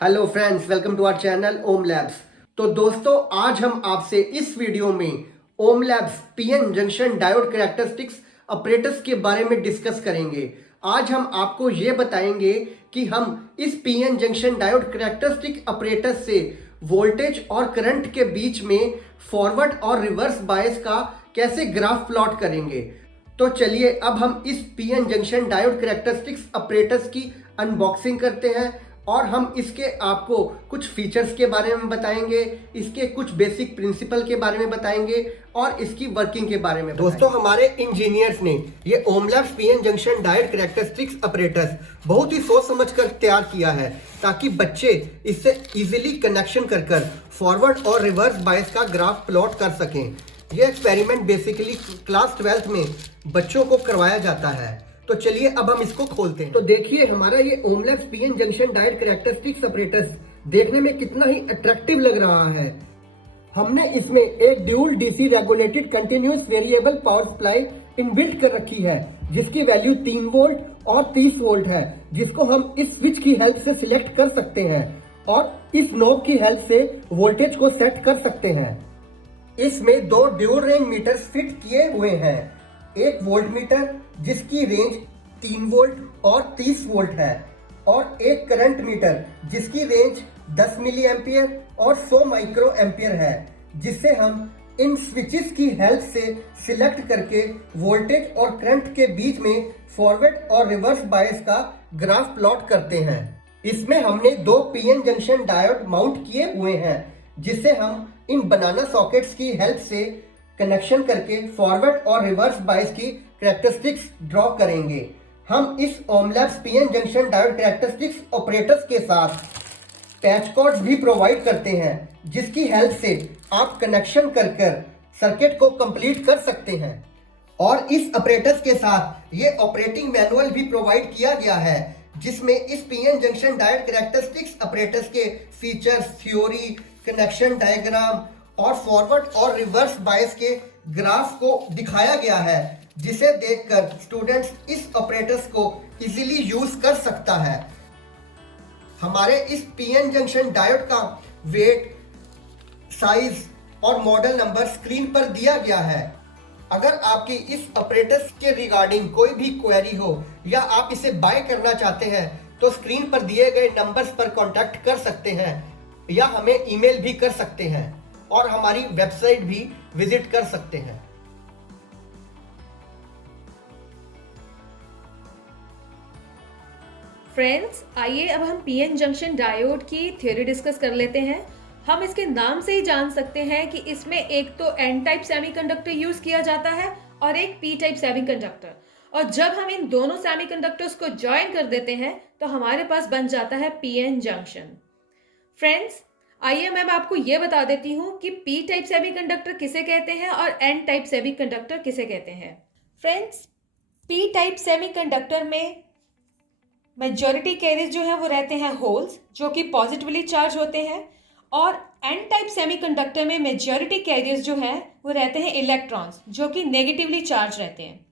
Hello friends, welcome to our channel Om Labs. तो दोस्तों, आज हम आपसे इस वीडियो में Om Labs PN junction diode characteristics operators के बारे में डिस्कस करेंगे। आज हम आपको ये बताएंगे कि हम इस PN junction diode characteristic operators से वोल्टेज और करंट के बीच में फॉरवर्ड और रिवर्स बायस का कैसे ग्राफ प्लॉट करेंगे। तो चलिए अब हम इस PN junction diode characteristics operators की अनबॉक्सिंग करते हैं और हम इसके आपको कुछ फीचर्स के बारे में बताएंगे, इसके कुछ बेसिक प्रिंसिपल के बारे में बताएंगे और इसकी वर्किंग के बारे में बताएंगे। दोस्तों, हमारे इंजीनियर्स ने ये Om Labs PN junction diode characteristics operators बहुत ही सोच समझ कर तैयार किया है ताकि बच्चे इससे इजीली कनेक्शन कर फॉरवर्ड और रिवर्स बायस का ग्राफ प्लॉट कर सकें। ये एक्सपेरिमेंट बेसिकली क्लास 12th में बच्चों को करवाया जाता है। तो चलिए अब हम इसको खोलते हैं। तो देखिए, हमारा ये Om Labs PN junction diode characteristics operators देखने में कितना ही अट्रैक्टिव लग रहा है। हमने इसमें एक dual DC regulated continuous variable power supply inbuilt कर रखी है, जिसकी वैल्यू 3 वोल्ट और 30 वोल्ट है, जिसको हम इस स्विच की हेल्प से सिलेक्ट कर सकते हैं और इस नॉब की हेल्प से वोल्टेज को सेट कर सकते हैं। इसमें दो ड्यूल रेंज मीटर्स फिट किए हुए हैं, एक वोल्ट मीटर जिसकी रेंज 3 वोल्ट और 30 वोल्ट है और एक करंट मीटर जिसकी रेंज 10 मिली एम्पियर और 100 माइक्रो एम्पियर है, जिससे हम इन स्विचेस की हेल्प से सिलेक्ट करके वोल्टेज और करंट के बीच में फॉरवर्ड और रिवर्स बायस का ग्राफ प्लॉट करते हैं। इसमें हमने दो पीएन जंक्शन डायोड माउंट किए हुए हैं, जिससे हम इन बनाना सॉकेट्स की हेल्प से कनेक्शन करके फॉरवर्ड और रिवर्स बायस की कैरेक्टरिस्टिक्स ड्रॉ करेंगे। हम इस Om Labs PN junction diode characteristics operators के साथ पैच कॉर्ड्स भी प्रोवाइड करते हैं, जिसकी हेल्प से आप कनेक्शन कर सर्किट को कंप्लीट कर सकते हैं। और इस ऑपरेटर्स के साथ ये ऑपरेटिंग मैनुअल भी प्रोवाइड किया गया है, जिसमें इस PN junction diode characteristics operators के फीचर्स, थ्योरी, कनेक्शन डायग्राम और फॉरवर्ड और रिवर्स बायस के ग्राफ को दिखाया गया है, जिसे देखकर स्टूडेंट्स इस ऑपरेटर्स को इजीली यूज कर सकता है। हमारे इस पीएन जंक्शन डायोड का वेट, साइज और मॉडल नंबर स्क्रीन पर दिया गया है। अगर आपकी इस ऑपरेटर्स के रिगार्डिंग कोई भी क्वेरी हो या आप इसे बाय करना चाहते हैं तो स्क्रीन पर दिए गए नंबर्स पर कांटेक्ट कर सकते हैं या हमें ईमेल भी कर सकते हैं और हमारी वेबसाइट भी विजिट कर सकते हैं। फ्रेंड्स, आइए अब हम पीएन जंक्शन डायोड की थ्योरी डिस्कस कर लेते हैं। हम इसके नाम से ही जान सकते हैं कि इसमें एक तो एन टाइप सेमीकंडक्टर यूज किया जाता है और एक पी टाइप सेमीकंडक्टर, और जब हम इन दोनों सेमीकंडक्टर्स को ज्वाइन कर देते हैं तो हमारे पास बन जाता है पीएन जंक्शन। फ्रेंड्स, आइए मैं आपको ये बता देती हूँ कि पी टाइप सेमीकंडक्टर किसे कहते हैं और एन टाइप सेमीकंडक्टर किसे कहते हैं। फ्रेंड्स, पी टाइप सेमीकंडक्टर में मेजॉरिटी कैरियर्स जो है वो रहते हैं होल्स, जो कि पॉजिटिवली चार्ज होते हैं, और एन टाइप सेमीकंडक्टर में मेजॉरिटी कैरियर्स जो है वो रहते हैं इलेक्ट्रॉन्स, जो कि नेगेटिवली चार्ज रहते हैं।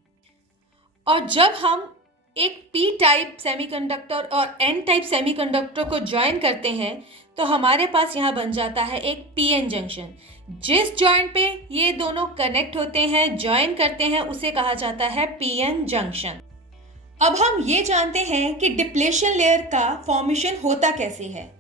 और जब हम एक पी टाइप सेमीकंडक्टर और एन टाइप सेमीकंडक्टर को ज्वाइन करते हैं तो हमारे पास यहाँ बन जाता है एक पीएन जंक्शन। जिस जॉइंट पे ये दोनों कनेक्ट होते हैं, ज्वाइन करते हैं, उसे कहा जाता है पीएन जंक्शन। अब हम ये जानते हैं कि डिप्लेशन लेयर का फॉर्मेशन होता कैसे है,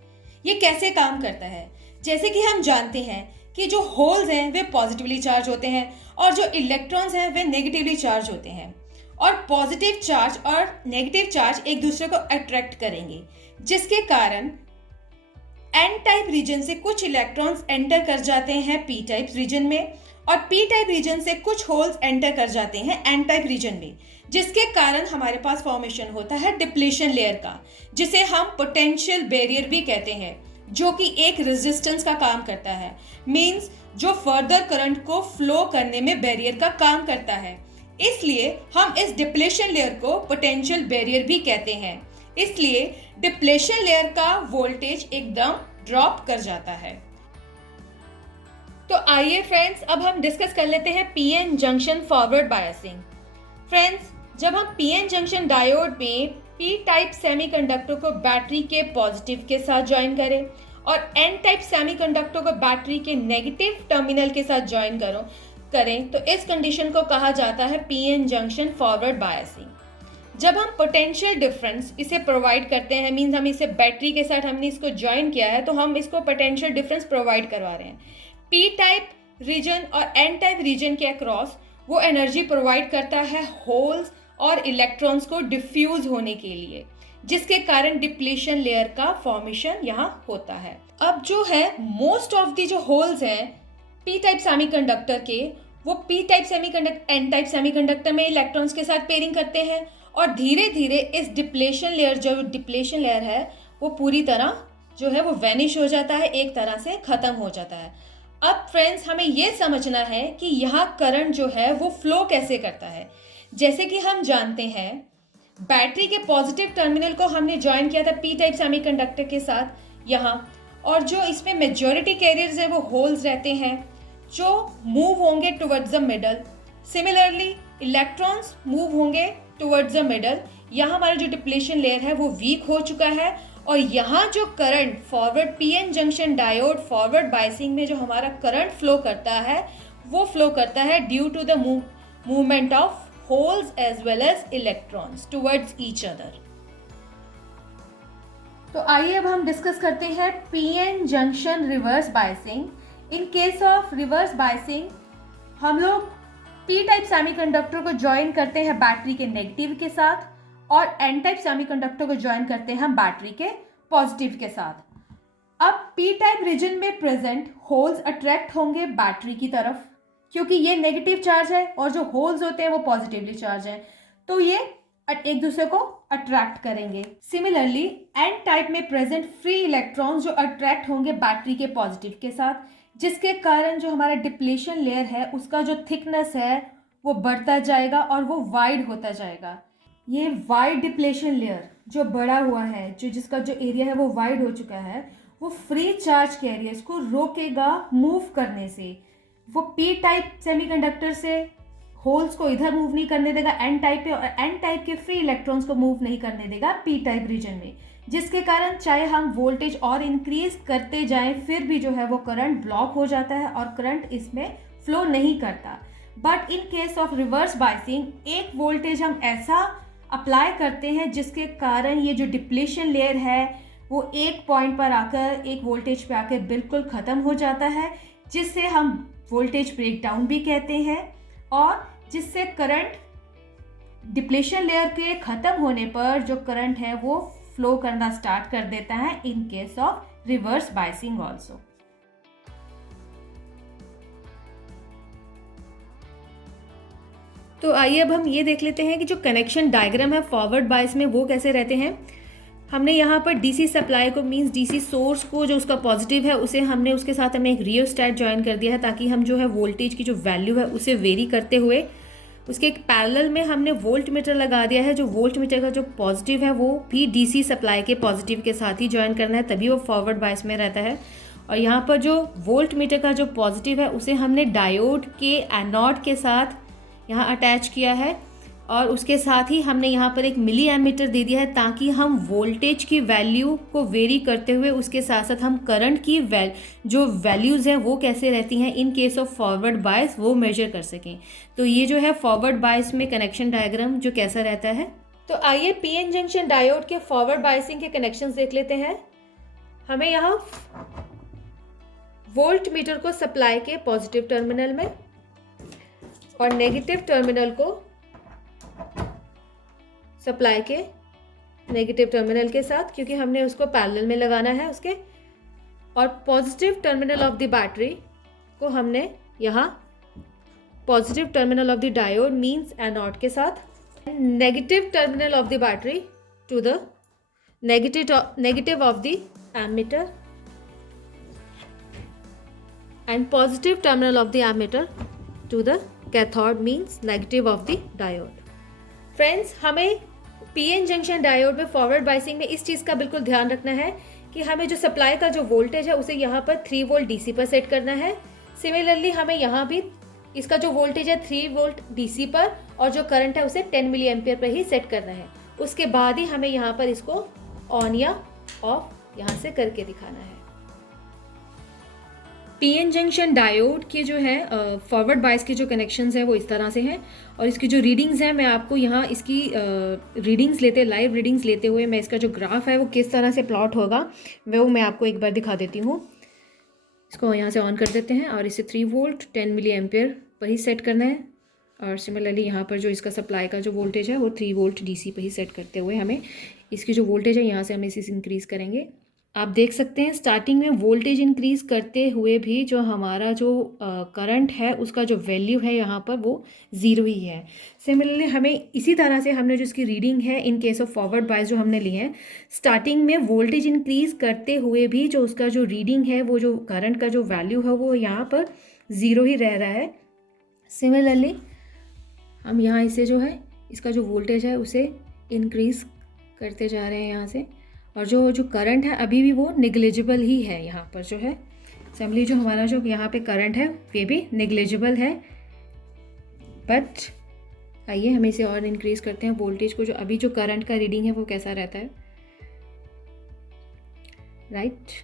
ये कैसे काम करता है। जैसे कि हम जानते हैं कि जो होल्स हैं वे पॉजिटिवली चार्ज होते हैं और जो इलेक्ट्रॉन्स हैं वे नेगेटिवली चार्ज होते हैं, और पॉजिटिव चार्ज और नेगेटिव चार्ज एक दूसरे को अट्रैक्ट करेंगे, जिसके कारण एन टाइप रीजन से कुछ इलेक्ट्रॉन्स एंटर कर जाते हैं पी टाइप रीजन में, और पी टाइप रीजन से कुछ होल्स एंटर कर जाते हैं एन टाइप रीजन में, जिसके कारण हमारे पास फॉर्मेशन होता है डिप्लेशन लेयर का, जिसे हम पोटेंशियल बैरियर भी कहते हैं, जो कि एक रेजिस्टेंस का काम करता है। मींस जो फर्दर करंट को फ्लो करने में बैरियर का काम करता है। इसलिए हम इस डिप्लेशन लेयर को पोटेंशियल बैरियर भी कहते हैं। इसलिए डिप्लेशन लेयर का वोल्टेज एकदम ड्रॉप कर जाता है। तो आइए फ्रेंड्स, अब हम डिस्कस कर लेते हैं PN junction forward biasing. Friends, जब हम पीएन जंक्शन डायोड में पी टाइप सेमीकंडक्टर को बैटरी के पॉजिटिव के साथ ज्वाइन करें और एन टाइप सेमीकंडक्टर को बैटरी के नेगेटिव टर्मिनल के साथ ज्वाइन करें तो इस कंडीशन को कहा जाता है पीएन जंक्शन फॉरवर्ड बायसिंग। जब हम पोटेंशियल डिफरेंस इसे प्रोवाइड करते हैं, मीन्स हम इसे बैटरी के साथ हमने इसको ज्वाइन किया है, तो हम इसको पोटेंशियल डिफरेंस प्रोवाइड करवा रहे हैं। पी टाइप रीजन और एन टाइप रीजन के अक्रॉस वो एनर्जी प्रोवाइड करता है होल्स और इलेक्ट्रॉन्स को डिफ्यूज होने के लिए, जिसके कारण डिप्लीशन लेयर का फॉर्मेशन यहाँ होता है। अब जो है मोस्ट ऑफ दी जो होल्स हैं पी टाइप सेमीकंडक्टर के, वो P type semiconductor N type semiconductor में इलेक्ट्रॉन्स के साथ पेयरिंग करते हैं और धीरे धीरे इस डिप्लेशन लेयर है वो पूरी तरह जो है वो वैनिश हो जाता है, एक तरह से खत्म हो जाता है। अब फ्रेंड्स हमें ये समझना है कि यहाँ करंट जो है वो फ्लो कैसे करता है। जैसे कि हम जानते हैं बैटरी के पॉजिटिव टर्मिनल को हमने ज्वाइन किया था पी टाइप सेमीकंडक्टर के साथ यहाँ, और जो इसमें मेजॉरिटी कैरियर्स है वो होल्स रहते हैं जो मूव होंगे towards the middle. Similarly electrons move होंगे टुवर्ड्स द मिडल। यहाँ हमारा जो डिप्लेशन लेयर है वो वीक हो चुका है और यहाँ जो current forward PN junction diode forward biasing में जो हमारा करंट फ्लो करता है वो फ्लो करता है due to the movement of holes as well as electrons towards each other. तो आइए अब हम डिस्कस करते हैं PN junction reverse biasing. In case of reverse biasing हम लोग पी टाइप सेमीकंडक्टर को ज्वाइन करते हैं बैटरी के नेगेटिव के साथ और एन टाइप सेमीकंडक्टर को ज्वाइन करते हैं बैटरी के पॉजिटिव के साथ। अब पी टाइप रीजन में प्रेजेंट होल्स अट्रैक्ट होंगे बैटरी की तरफ क्योंकि ये नेगेटिव चार्ज है और जो होल्स होते हैं वो पॉजिटिवली चार्ज हैं, तो ये एक दूसरे को अट्रैक्ट करेंगे। सिमिलरली एन टाइप में प्रेजेंट फ्री इलेक्ट्रॉन्स जो अट्रैक्ट होंगे बैटरी के पॉजिटिव के साथ, जिसके कारण जो हमारा डिप्लेशन लेयर है उसका जो थिकनेस है वो बढ़ता जाएगा और वो वाइड होता जाएगा। ये वाइड डिप्लेशन लेयर जो बड़ा हुआ है, जो जिसका जो एरिया है वो वाइड हो चुका है, वो फ्री चार्ज कैरियर्स को रोकेगा मूव करने से। वो पी टाइप सेमीकंडक्टर से होल्स को इधर मूव नहीं करने देगा एन टाइप पे, और एन टाइप के फ्री इलेक्ट्रॉन्स को मूव नहीं करने देगा पी टाइप रीजन में, जिसके कारण चाहे हम वोल्टेज और इंक्रीज करते जाएं फिर भी जो है वो करंट ब्लॉक हो जाता है और करंट इसमें फ्लो नहीं करता। But in case of reverse biasing एक वोल्टेज हम ऐसा अप्लाई करते हैं जिसके कारण ये जो डिप्लेशन लेयर है वो एक पॉइंट पर आकर एक वोल्टेज पे आकर बिल्कुल ख़त्म हो जाता है, जिससे हम वोल्टेज ब्रेकडाउन भी कहते हैं और जिससे करंट डिप्लेशन लेयर के ख़त्म होने पर जो करंट है वो फ्लो करना स्टार्ट कर देता है इन case of reverse biasing also. तो आइए अब हम ये देख लेते हैं कि जो कनेक्शन डायग्राम है फॉरवर्ड बायस में वो कैसे रहते हैं। हमने यहाँ पर डीसी सप्लाई को मींस डीसी सोर्स को जो उसका पॉजिटिव है उसे हमने उसके साथ हमें एक रियोस्टैट ज्वाइन कर दिया है ताकि हम जो है वोल्टेज की जो वैल्यू है उसे वेरी करते हुए उसके एक पैरेलल में हमने वोल्ट मीटर लगा दिया है। जो वोल्ट मीटर का जो पॉजिटिव है वो भी डीसी सप्लाई के पॉजिटिव के साथ ही ज्वाइन करना है, तभी वो फॉरवर्ड बायस में रहता है। और यहाँ पर जो वोल्ट मीटर का जो पॉजिटिव है उसे हमने डायोड के एनोड के साथ यहाँ अटैच किया है और उसके साथ ही हमने यहाँ पर एक मिली एमीटर दे दिया है ताकि हम वोल्टेज की वैल्यू को वेरी करते हुए उसके साथ साथ हम करंट की जो वैल्यूज़ हैं वो कैसे रहती हैं इन केस ऑफ फॉरवर्ड बायस वो मेजर कर सकें। तो ये जो है फॉरवर्ड बायस में कनेक्शन डायग्राम जो कैसा रहता है। तो आइए पीएन जंक्शन डायोड के फॉरवर्ड बायसिंग के कनेक्शंस देख लेते हैं। हमें यहाँ वोल्ट मीटर को सप्लाई के पॉजिटिव टर्मिनल में और नेगेटिव टर्मिनल को सप्लाई के नेगेटिव टर्मिनल के साथ, क्योंकि हमने उसको पैरेलल में लगाना है उसके, और positive terminal of the battery को हमने यहाँ positive terminal of the diode means anode के साथ, negative terminal of the battery to the negative of the ammeter and positive terminal of the ammeter to the cathode means negative of the diode. Friends, हमें PN junction diode में forward biasing में इस चीज़ का बिल्कुल ध्यान रखना है कि हमें जो सप्लाई का जो वोल्टेज है उसे यहाँ पर 3 वोल्ट डीसी पर सेट करना है। सिमिलरली हमें यहाँ भी इसका जो वोल्टेज है 3 वोल्ट डीसी पर और जो करंट है उसे 10 मिली एम्पियर पर ही सेट करना है। उसके बाद ही हमें यहाँ पर इसको ऑन या ऑफ यहाँ से करके दिखाना है। पीएन जंक्शन डायोड के जो है फॉरवर्ड बायस के जो कनेक्शंस हैं वो इस तरह से हैं और इसकी जो रीडिंग्स हैं मैं आपको यहाँ इसकी लाइव रीडिंग्स लेते हुए मैं इसका जो ग्राफ है वो किस तरह से प्लॉट होगा वो मैं आपको एक बार दिखा देती हूँ। इसको यहाँ से ऑन कर देते हैं और इसे 3 वोल्ट 10 मिली एम्पियर पर ही सेट करना है और सिमिलरली यहाँ पर जो इसका सप्लाई का जो वोल्टेज है वो 3 वोल्ट डीसी पर ही सेट करते हुए हमें इसकी जो वोल्टेज है यहाँ से हम इसे इंक्रीज़ करेंगे। आप देख सकते हैं स्टार्टिंग में वोल्टेज इंक्रीज़ करते हुए भी जो हमारा जो करंट है उसका जो वैल्यू है यहाँ पर वो 0 ही है। सिमिलरली हमें इसी तरह से हमने जो इसकी रीडिंग है इन केस ऑफ फॉरवर्ड बायस जो हमने लिए हैं, स्टार्टिंग में वोल्टेज इंक्रीज़ करते हुए भी जो उसका जो रीडिंग है वो जो करंट का जो वैल्यू है वो यहाँ पर 0 ही रह रहा है। सिमिलरली हम यहाँ इसे जो है इसका जो वोल्टेज है उसे इंक्रीज़ करते जा रहे हैं यहाँ से और जो करंट है अभी भी वो निग्लिजिबल ही है। यहाँ पर जो है सिमिलरली जो हमारा जो यहाँ पे करंट है ये भी निग्लिजिबल है। बट आइए हम इसे और इंक्रीज़ करते हैं वोल्टेज को। जो अभी जो करंट का रीडिंग है वो कैसा रहता है, राइट,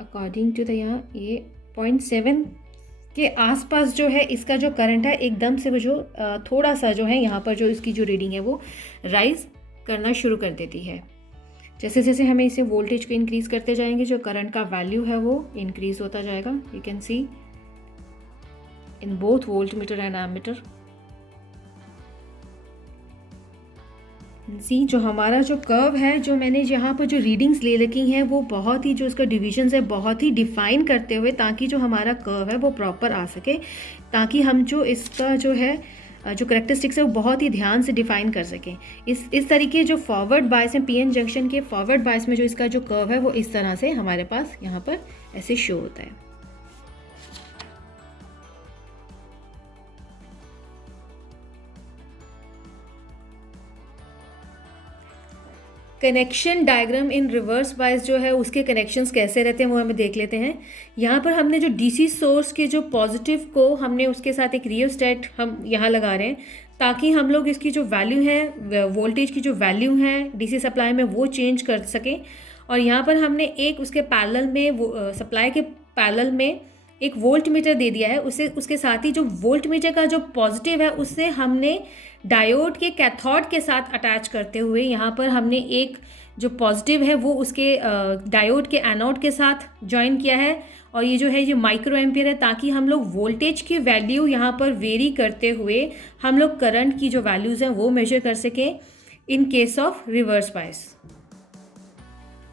अकॉर्डिंग टू द यहाँ ये 0.7 के आसपास जो है इसका जो करंट है एकदम से वो जो थोड़ा सा जो है यहाँ पर जो इसकी जो रीडिंग है वो राइज करना शुरू कर देती है। जैसे जैसे हमें इसे वोल्टेज को इंक्रीज़ करते जाएंगे जो करंट का वैल्यू है वो इंक्रीज़ होता जाएगा। You can see in both voltmeter and ammeter. See जो हमारा जो कर्व है जो मैंने यहाँ पर जो रीडिंग्स ले रखी हैं वो बहुत ही जो इसका डिविजन्स है बहुत ही डिफाइन करते हुए ताकि जो हमारा कर्व है वो प्रॉपर आ सके, ताकि हम जो इसका जो है जो करेक्टरिस्टिक्स है वो बहुत ही ध्यान से डिफाइन कर सकें। इस तरीके जो फॉरवर्ड बायस है पीएन जंक्शन के फॉरवर्ड बायस में जो इसका जो कर्व है वो इस तरह से हमारे पास यहाँ पर ऐसे शो होता है। Connection diagram in reverse bias जो है उसके कनेक्शंस कैसे रहते हैं वो हमें देख लेते हैं। यहाँ पर हमने जो डीसी सोर्स के जो पॉजिटिव को हमने उसके साथ एक रियोस्टेट हम यहाँ लगा रहे हैं ताकि हम लोग इसकी जो वैल्यू है वोल्टेज की जो वैल्यू है डीसी सप्लाई में वो चेंज कर सकें। और यहाँ पर हमने एक उसके पैरेलल में वो सप्लाई के पैरेलल में एक वोल्ट मीटर दे दिया है। उसके साथ ही जो वोल्ट मीटर का जो पॉजिटिव है उससे हमने डायोड के कैथोड के साथ अटैच करते हुए यहाँ पर हमने एक जो पॉजिटिव है वो उसके डायोड के एनोड के साथ जॉइन किया है। और ये जो है ये माइक्रो एम्पियर है ताकि हम लोग वोल्टेज की वैल्यू यहाँ पर वेरी करते हुए हम लोग करंट की जो वैल्यूज़ हैं वो मेजर कर सकें इन केस ऑफ रिवर्स बायस।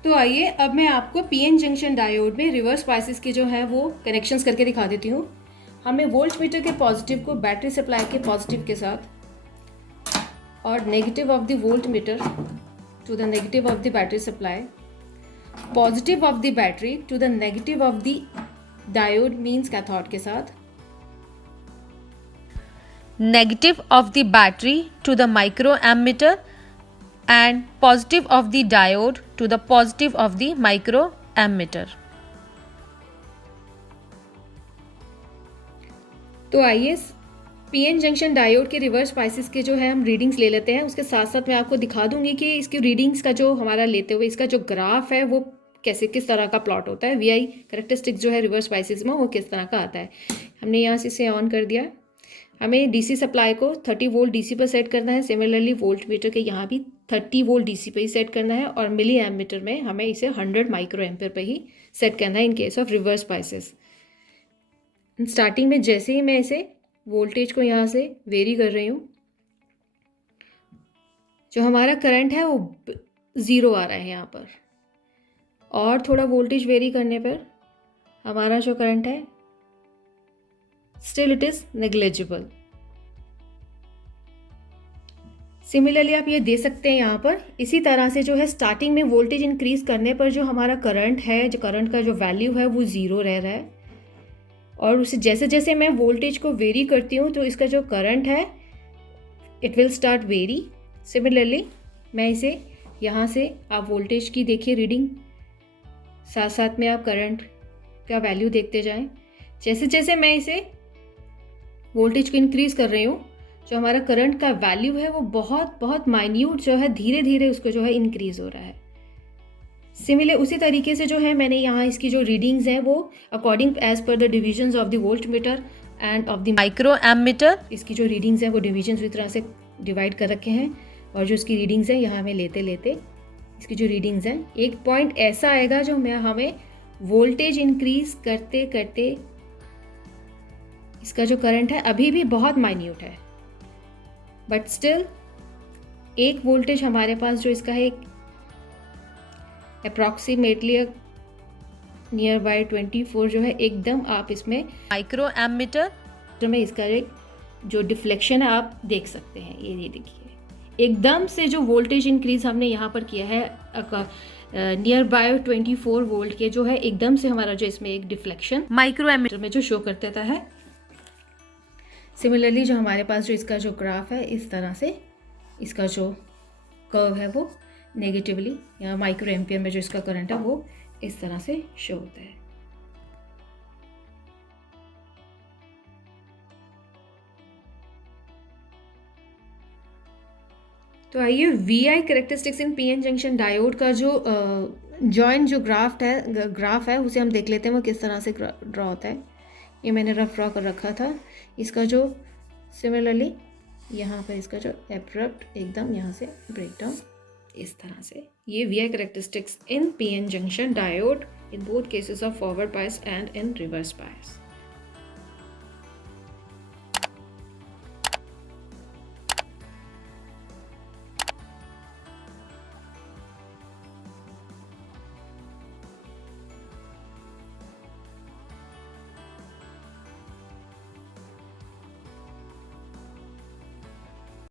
तो आइए अब मैं आपको पीएन जंक्शन डायोड में रिवर्स बायसेस के जो है वो कनेक्शंस करके दिखा देती हूँ। हमें वोल्ट मीटर के पॉजिटिव को बैटरी सप्लाई के पॉजिटिव के साथ और negative of the voltmeter to the negative of the battery supply, positive of the battery to the negative of the diode means cathode के साथ, negative of the battery to the micro ammeter and positive of the diode to the positive of the micro ammeter. तो आइए PN junction diode के reverse biases के जो है हम readings ले लेते हैं। उसके साथ साथ मैं आपको दिखा दूंगी कि इसकी रीडिंग्स का जो हमारा लेते हुए इसका जो ग्राफ है वो कैसे किस तरह का प्लॉट होता है। वीआई करेक्टरिस्टिक्स जो है रिवर्स बायसेस में वो किस तरह का आता है। हमने यहाँ से इसे ऑन कर दिया। हमें डीसी सप्लाई को 30 वोल्ट डीसी पर सेट करना है। सिमिलरली वोल्ट मीटर के यहाँ भी 30 वोल्ट डीसी पर ही सेट करना है और मिली एमीटर में हमें इसे 100 माइक्रो एम्पियर पर ही सेट करना है इन case of reverse biases. Starting में जैसे ही मैं इसे वोल्टेज को यहाँ से वेरी कर रही हूँ, जो हमारा करंट है वो 0 आ रहा है यहाँ पर, और थोड़ा वोल्टेज वेरी करने पर हमारा जो करंट है still it is negligible. Similarly आप ये दे सकते हैं यहाँ पर इसी तरह से जो है स्टार्टिंग में वोल्टेज इंक्रीज करने पर जो हमारा करंट है, जो करंट का जो वैल्यू है वो 0 रह रहा है, और उसे जैसे जैसे मैं वोल्टेज को वेरी करती हूँ तो इसका जो करंट है it will start very. Similarly मैं इसे यहाँ से आप वोल्टेज की देखिए रीडिंग, साथ साथ में आप करंट का वैल्यू देखते जाएं। जैसे जैसे मैं इसे वोल्टेज को इंक्रीज कर रही हूँ, जो हमारा करंट का वैल्यू है वो बहुत बहुत माइन्यूट जो है धीरे धीरे उसको जो है इंक्रीज हो रहा है। सिमिलर उसी तरीके से जो है मैंने यहाँ इसकी जो रीडिंग्स हैं वो according as per the divisions of the voltmeter and of the microammeter, इसकी जो रीडिंग्स हैं वो डिविजन्स इस तरह से डिवाइड कर रखे हैं, और जो इसकी रीडिंग्स हैं यहाँ हमें लेते लेते इसकी जो रीडिंग्स हैं एक पॉइंट ऐसा आएगा जो हमें वोल्टेज इंक्रीज करते करते इसका जो करंट है अभी भी बहुत माइन्यूट है, बट स्टिल एक वोल्टेज हमारे पास जो इसका है अप्रॉक्सीमेटली नियर बाय 24 जो है एकदम आप इसमें माइक्रो एमीटर, जो में इसका एक जो डिफ्लेक्शन है आप देख सकते हैं। ये देखिए एकदम से जो वोल्टेज इंक्रीज हमने यहाँ पर किया है नियर बाय 24 वोल्ट के जो है एकदम से हमारा जो इसमें एक डिफ्लेक्शन माइक्रो एमीटर में जो शो कर देता है। सिमिलरली जो हमारे पास जो इसका जो ग्राफ है इस तरह से इसका जो कर्व है वो नेगेटिवली यहाँ माइक्रो एम्पियर में जो इसका करंट है वो इस तरह से शो होता है। तो आइए VI करेक्टरिस्टिक्स इन PN जंक्शन डायोड का जो जॉइंट जो ग्राफ है उसे हम देख लेते हैं वो किस तरह से ड्रॉ होता है। ये मैंने रफ ड्रॉ कर रखा था। इसका जो सिमिलरली यहाँ पर इसका जो एब्रप्ट एकदम यहाँ से ब्रेकडाउन इस तरह से, ये VI characteristics in PN junction diode in both cases of forward bias and in reverse bias.